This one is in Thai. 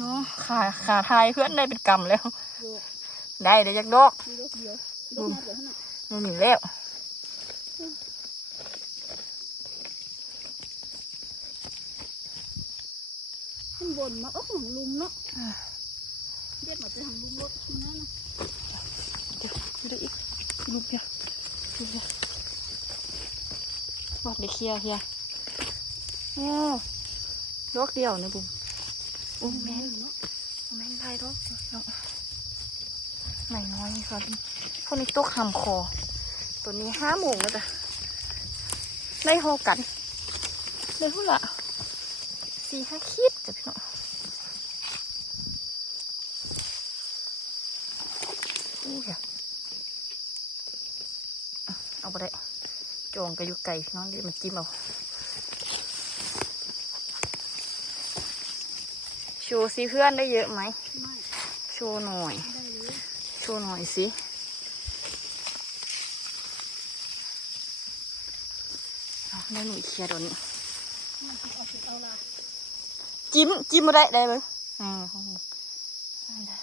เนาะขาทายเพื่อนได้เป็นกำแล้วได้เดี๋ยวจักดอกมันมีแล้วข้างบนมาของลุมเนาะเด็ดมาไปทางลุมรถนั่นนะเดี๋ยวดูอีกลูกเดียวบอกเดี๋ยวเคลียร์โอ้ดอกเดียวนะบุ๋มโอ้แม่นได้ดอกเนาะไหนน้อยครับพวกนี้ตกหำคอตัวนี้5 โมงแล้วจ้ะได้หอกันได้หุ่นละ4-5 ขีดจ้ะพี่น้องเอาไปได้จองกระยุกไก่พี่น้องเดี๋ยวมันจิ้มเอาโชว์สิเพื่อนได้เยอะไหมโชว์หน่อยสิได้หนุ่ยเคลียร์ตัวนี้จิ้มมาได้ไหมได้